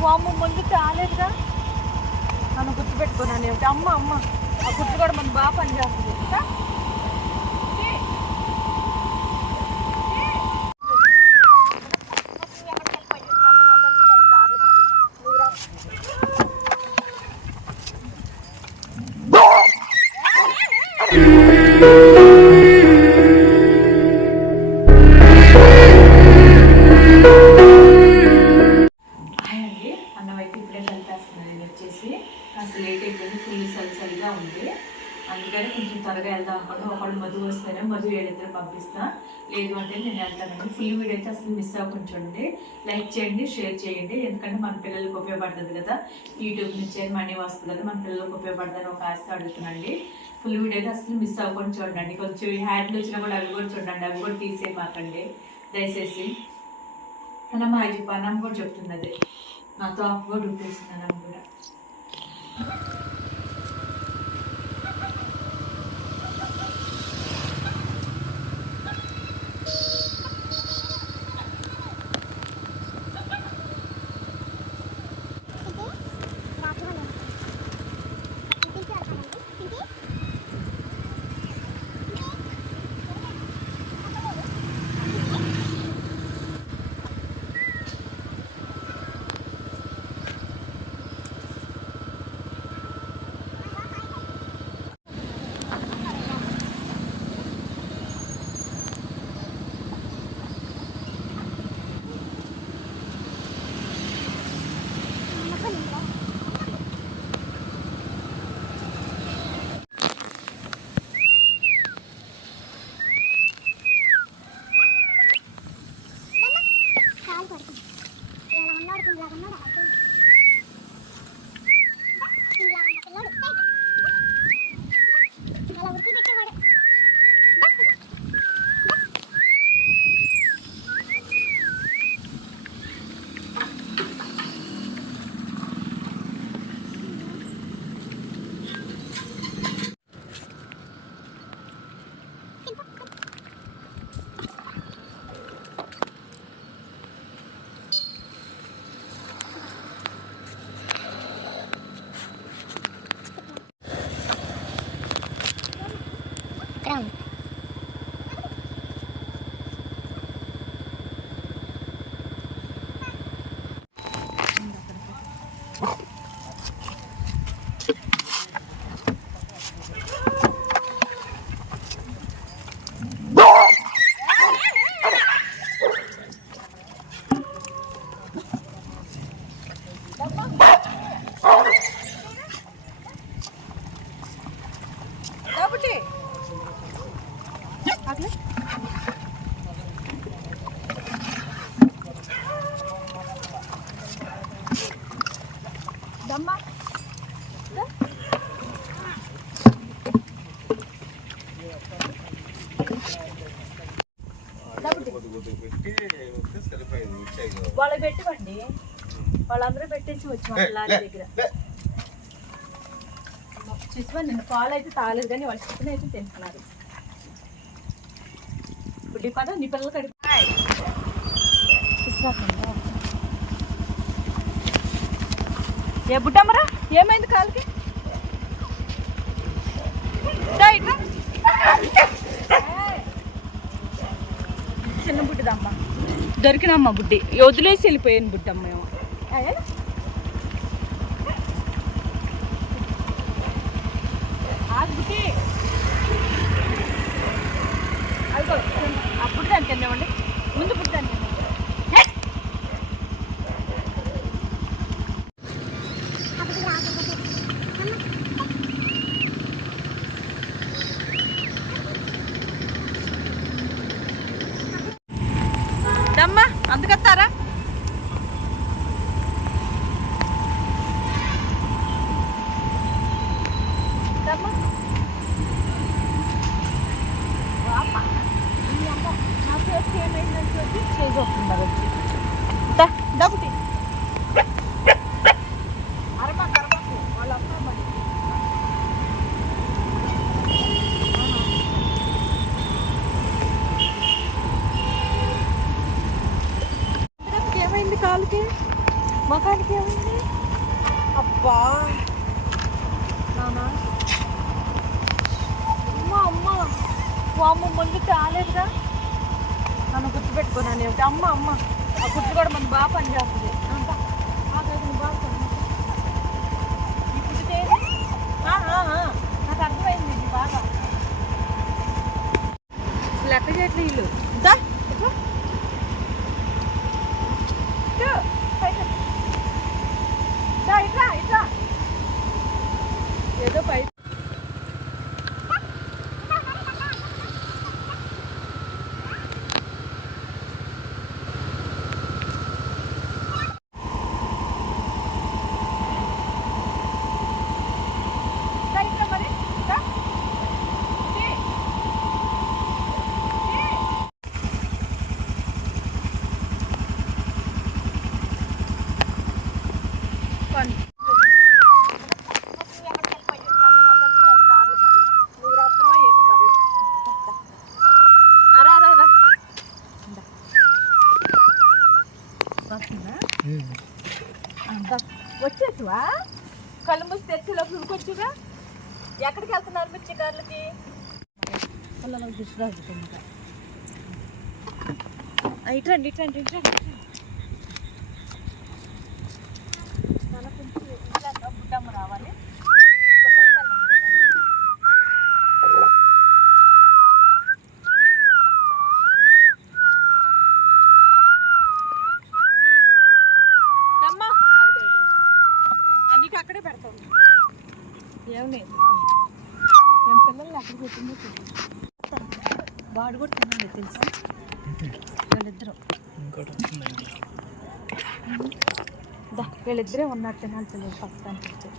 వామ్మ ముందు రాలేదుగా నన్ను గుర్తుపెట్టుకున్నాను ఏమిటి? అమ్మ అమ్మ. ఆ గుర్తు కూడా మన బాగా పనిచేస్తుంది. త్వరగా వెళ్దాం అనుకోండి ఒకళ్ళు మధు వస్తేనే మధు ఏడిద్దరు పంపిస్తా? లేదు అంటే నేను వెళ్తానండి ఫుల్ వీడియో అయితే అసలు మిస్ అవ్వకుండా చూడండి. లైక్ చేయండి షేర్ చేయండి. ఎందుకంటే మన పిల్లలకు ఉపయోగపడుతుంది కదా. యూట్యూబ్ నుంచి మనీ వస్తుంది కదా. మన పిల్లలకు ఉపయోగపడుతుంది ఒక ఆశ అడుగుతున్నాండి ఫుల్ వీడియో అయితే అసలు మిస్ అవ్వకుండా చూడండి. కొంచెం హ్యాట్లు వచ్చినా కూడా అవి కూడా చూడండి. అవి కూడా తీసే మాకండి దయచేసి. అన్నమ్మ అది చెప్పు అన్నమ్మ కూడా చెప్తున్నది. నాతో అప్పు కూడా ఉప్పేసింది అన్నమ్మ కూడా. వాళ్ళకి పెట్టివ్వండి వాళ్ళందరూ పెట్టేసి వచ్చి వాళ్ళ లారీ దగ్గర. చూసివా? నిన్న పాలు అయితే తాగలేదు కానీ వాళ్ళు చికెన్ అయితే తింటున్నారు. బుడ్డి పద నీ పిల్లలు కడిపి. ఏ బుడ్డమ్మరా? ఏమైంది కాలుకి? దొరికినమ్మ బుడ్డి. వదిలేసి వెళ్ళిపోయాను బుడ్డమ్మ మేము బుడ్డి. అప్పుడు దానికి తిన్నామండి ముందు పుట్టి దమ్మా అందుకత్తారా దమ్మా వామ్మా. ఈ అమ్మ, నా చేతికి ఏమైందని చెప్పి చేయి మగానికి ఏమైంది? అబ్బా. నానా. అమ్మ అమ్మ. అమ్మ ముందు కాలేదుగా? నన్ను గుర్తుపెట్టుకున్నాను ఏమిటి? అమ్మ అమ్మ. ఆ గుర్తు కూడా మన బాగా పనిచేస్తుంది. అంతా బాగా ఈ గుర్తు నాకు అర్థమైంది ఇది బాగా. లెక్క చేయట్లేదు ఇల్లు వచ్చేసివా కళ్ళు మూసి తెచ్చి లోపల ఉరికొచ్చుగా ఎక్కడికి వెళ్తున్నారు మీరు చికార్లకి పిల్లలకు రండి ఇటు రండి ఇటు రండి కొంచెం ఇంట్లో బుడ్డమ్మ రావాలి ఇంకో పిల్లకాయలు ఉంది కదా. అమ్మా అదిగో, ఇదిగో. ఆ, నీకు అక్కడే పెడతాం. ఏమన్నా ఏం పిల్లల్ని అక్కడ పెట్టిందో తెలియదు వాడు కూడా తిన్నాడు తెలుసా? వీళ్ళిద్దరు. వీళ్ళిద్దరే ఉన్నారు తినాలి పిల్లలు ఫస్ట్ అనిపించారు